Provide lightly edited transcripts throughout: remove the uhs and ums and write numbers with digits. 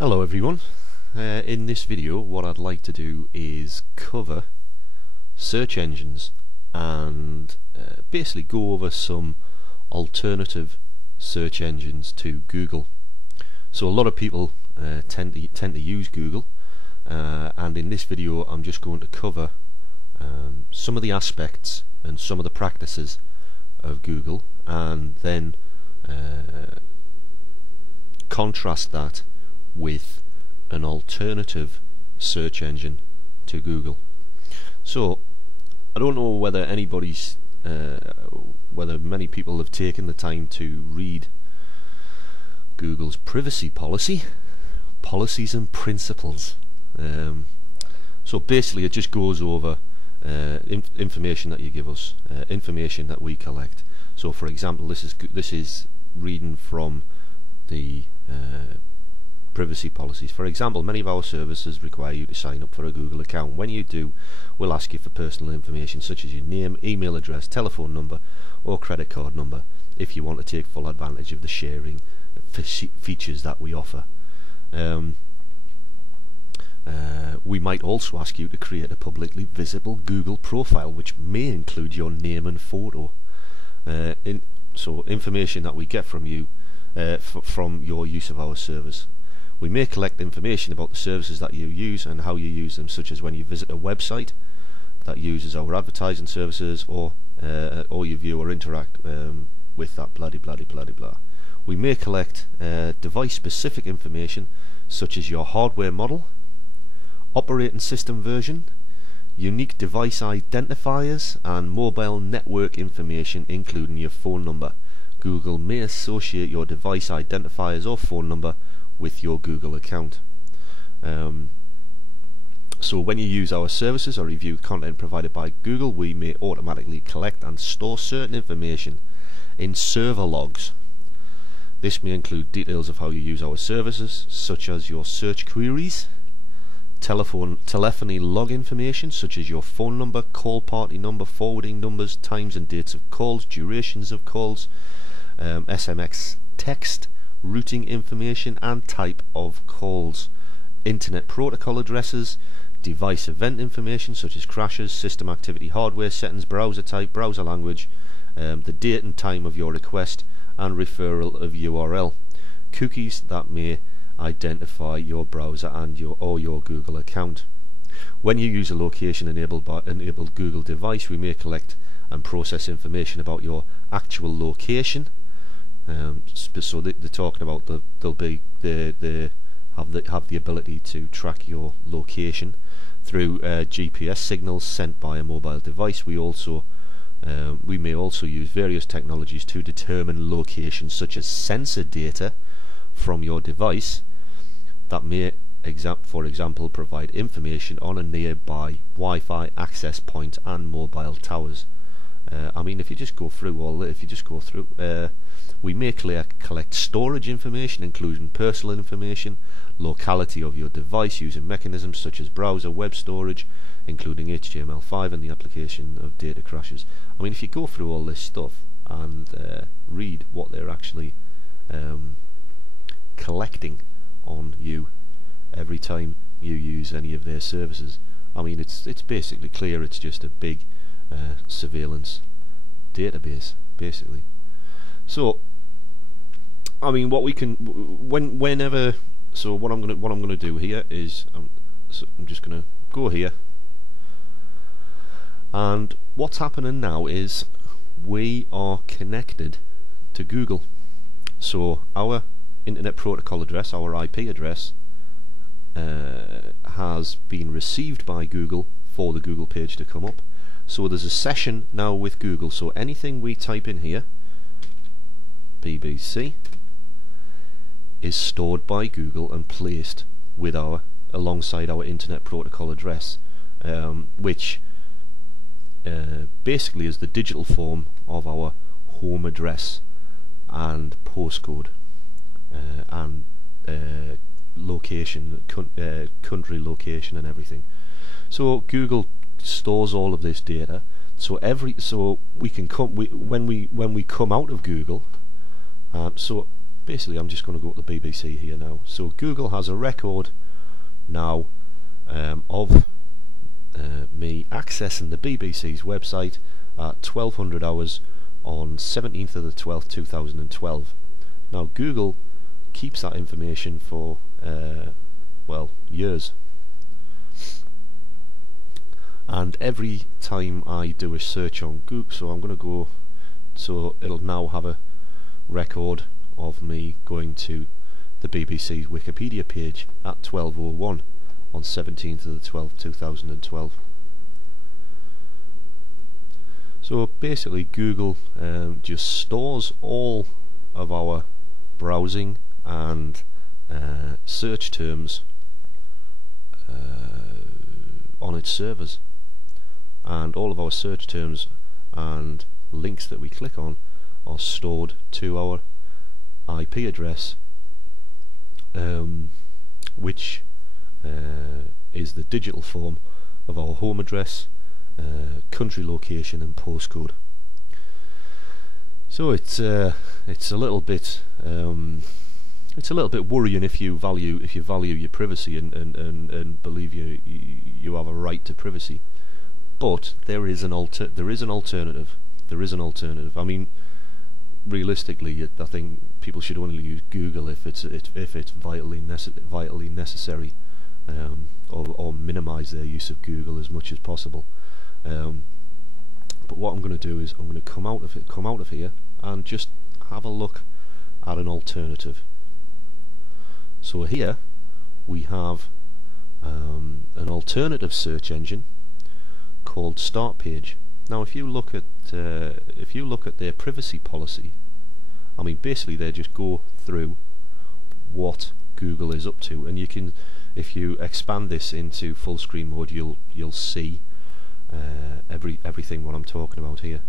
Hello everyone. In this video what I'd like to do is cover search engines and basically go over some alternative search engines to Google. So a lot of people tend to use Google, and in this video I'm just going to cover some of the aspects and some of the practices of Google, and then contrast that with an alternative search engine to Google. So I don't know whether whether many people have taken the time to read Google's privacy policies and principles. So basically it just goes over information that you give us, information that we collect. So for example, this is reading from the privacy policies. For example, many of our services require you to sign up for a Google account. When you do, we'll ask you for personal information such as your name, email address, telephone number or credit card number if you want to take full advantage of the sharing features that we offer. We might also ask you to create a publicly visible Google profile which may include your name and photo. So information that we get from you from your use of our service. We may collect information about the services that you use and how you use them, such as when you visit a website that uses our advertising services, or you view or interact with that bloody blah. We may collect device-specific information, such as your hardware model, operating system version, unique device identifiers, and mobile network information, including your phone number. Google may associate your device identifiers or phone number with your Google account. So when you use our services or review content provided by Google, we may automatically collect and store certain information in server logs. This may include details of how you use our services, such as your search queries, telephony log information such as your phone number, call party number, forwarding numbers, times and dates of calls, durations of calls, SMS text, routing information and type of calls, internet protocol addresses, device event information such as crashes, system activity, hardware settings, browser type, browser language, the date and time of your request, and referral of URL, cookies that may identify your browser and your Google account. When you use a location enabled Google device, we may collect and process information about your actual location. So they're talking about they have the ability to track your location through GPS signals sent by a mobile device. We may also use various technologies to determine locations, such as sensor data from your device that may, for example, provide information on a nearby Wi-Fi access point and mobile towers. I mean, if you just go through we may collect storage information, including personal information, locality of your device, using mechanisms such as browser web storage, including HTML5 and the application of data crashes. I mean, if you go through all this stuff and read what they're actually collecting on you every time you use any of their services, I mean, it's basically clear it's just a big surveillance database, basically. So I mean, what we can whenever. So what I'm gonna do here is I'm just gonna go here, and what's happening now is we are connected to Google. So our internet protocol address, our IP address, has been received by Google for the Google page to come up. So there's a session now with Google. So anything we type in here, BBC, is stored by Google and placed with alongside our internet protocol address, which basically is the digital form of our home address and postcode and location, country location, and everything. So Google stores all of this data. So we can when we come out of Google, so basically I'm just going to go to the BBC here now. So Google has a record now of me accessing the BBC's website at 1200 hours on 17th of the 12th 2012. Now Google keeps that information for well, years, and every time I do a search on Google, so I'm going to go, so it'll now have a record of me going to the BBC's Wikipedia page at 12:01 on 17th of the 12th 2012. So basically Google just stores all of our browsing and search terms on its servers, and all of our search terms and links that we click on are stored to our IP address, which is the digital form of our home address, country location and postcode. So it's a little bit worrying if you value your privacy and believe you have a right to privacy. But there is an alternative. I mean, realistically, I think people should only use Google if it's vitally necessary, or minimise their use of Google as much as possible. But what I'm going to do is I'm going to come out of here and just have a look at an alternative. So here we have an alternative search engine called Startpage. Now, if you look at their privacy policy, I mean, basically they just go through what Google is up to, and you can, if you expand this into full screen mode, you'll see everything what I'm talking about here.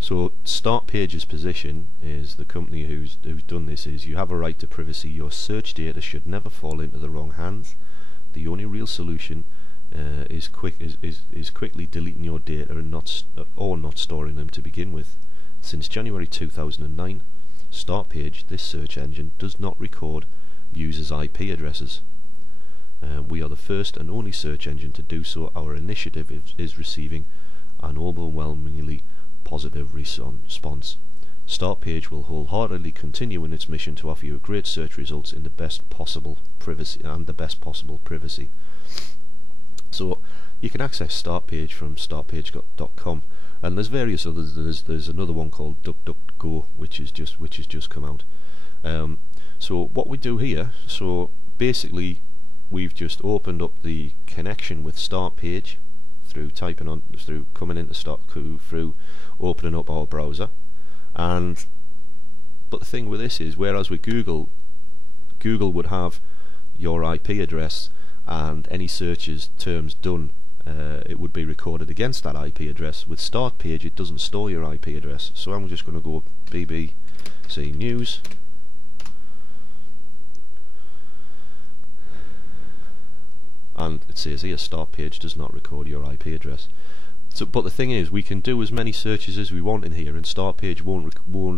So Startpage's position is, the company who's done this, is you have a right to privacy. Your search data should never fall into the wrong hands. The only real solution is quickly deleting your data and not storing them to begin with. Since January 2009, Startpage, this search engine, does not record users' IP addresses. We are the first and only search engine to do so. Our initiative is receiving an overwhelmingly positive response. Startpage will wholeheartedly continue in its mission to offer you great search results in the best possible privacy. So you can access Startpage from startpage.com, and there's various others. There's another one called DuckDuckGo, which has just come out. So what we do here, so basically we've just opened up the connection with Startpage through coming into through opening up our browser. But the thing with this is, whereas with Google would have your IP address, and any searches terms done, it would be recorded against that IP address. With Startpage, it doesn't store your IP address. So I'm just going to go BBC News, and it says here Startpage does not record your IP address. So, but the thing is, we can do as many searches as we want in here, and Startpage won't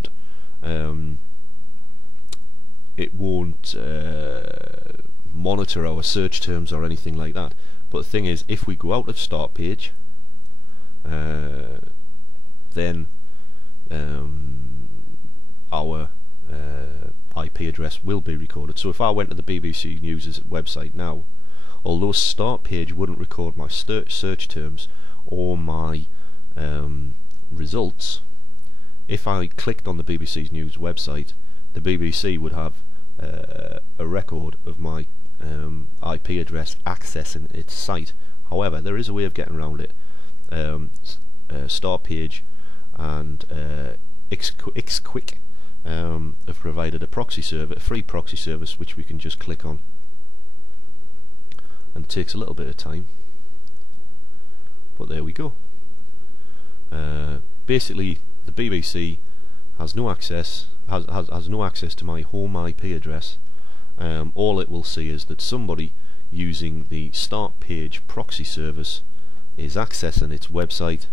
monitor our search terms or anything like that. But the thing is, if we go out of Startpage, then our IP address will be recorded. So if I went to the BBC News website now, although Startpage wouldn't record my search terms or my results, if I clicked on the BBC News website, the BBC would have a record of my IP address accessing its site. However, there is a way of getting around it. Startpage and Xquick have provided a free proxy service, which we can just click on, and it takes a little bit of time, but there we go. Basically, the BBC has no access to my home IP address. All it will see is that somebody using the Startpage proxy service is accessing its website.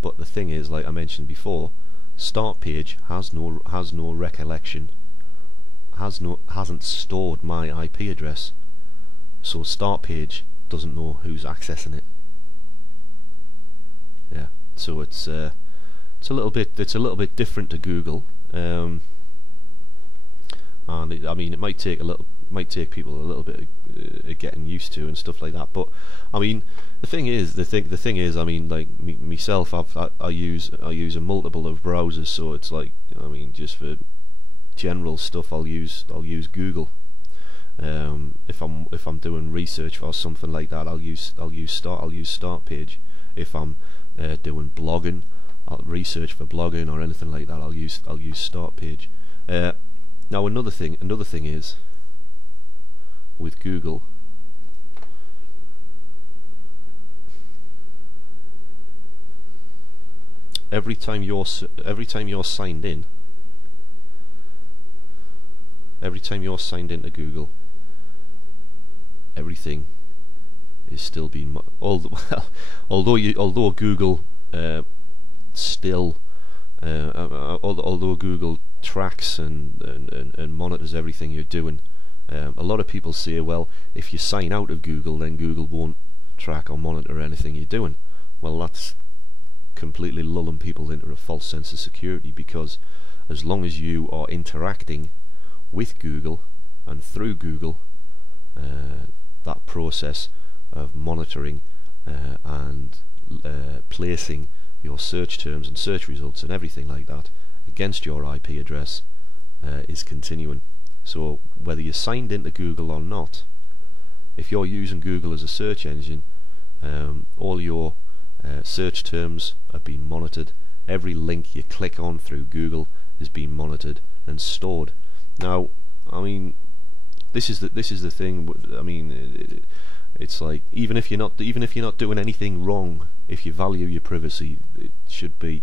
But the thing is, like I mentioned before, Startpage has no recollection hasn't stored my IP address, so start page doesn't know who's accessing it. Yeah, so it's a little bit different to Google, and I mean it might take people a little bit getting used to and stuff like that. But I mean the thing is, I mean, like myself, I use a multiple of browsers, so it's like, I mean, just for general stuff I'll use Google. If I'm doing research for something like that, I'll use Start Page. If I'm doing blogging, research for blogging or anything like that, I'll use Start Page. Now another thing is with Google, every time you're signed in, to Google, everything is still being although Google although Google tracks and monitors everything you're doing. A lot of people say, well, if you sign out of Google, then Google won't track or monitor anything you're doing. Well, that's completely lulling people into a false sense of security, because as long as you are interacting with Google and through Google, that process of monitoring and placing your search terms and search results and everything like that against your IP address is continuing. So whether you're signed into Google or not, if you're using Google as a search engine, all your search terms are being monitored. Every link you click on through Google is being monitored and stored. Now, I mean, this is the thing. I mean, it's like, even if you're not doing anything wrong, if you value your privacy, it should be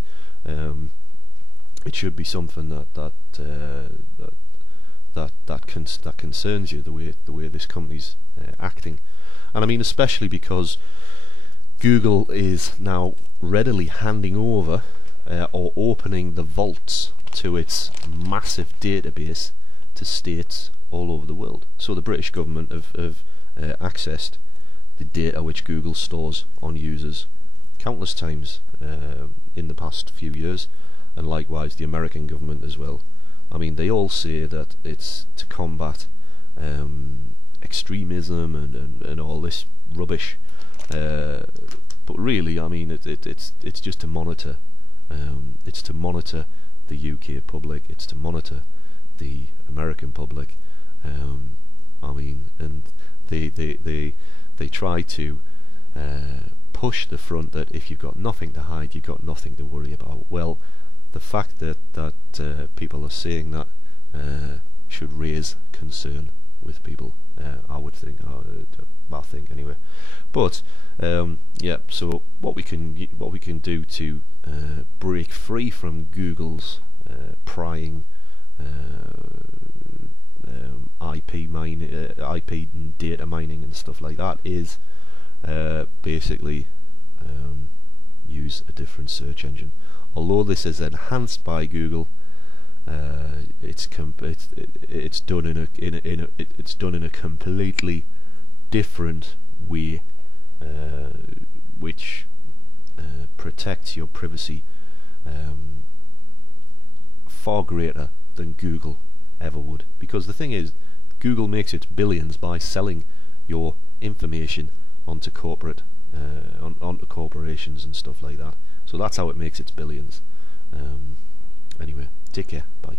something that concerns you, the way this company's acting. And I mean, especially because Google is now readily handing over or opening the vaults to its massive database to states all over the world. So the British government have accessed the data which Google stores on users countless times in the past few years, and likewise the American government as well. I mean, they all say that it's to combat extremism and all this rubbish, but really, I mean, it's just to monitor. It's to monitor the UK public. It's to monitor the American public. I mean, and they try to push the front that if you've got nothing to hide, you've got nothing to worry about. Well, the fact that people are saying that should raise concern with people. I would think. I think anyway. But yeah. So what we can do to break free from Google's prying IP and data mining and stuff like that is basically use a different search engine. Although this is enhanced by Google, it's done in a completely different way, which protects your privacy far greater than Google ever would. Because the thing is, Google makes its billions by selling your information onto onto corporations and stuff like that. So that's how it makes its billions. Anyway, take care. Bye.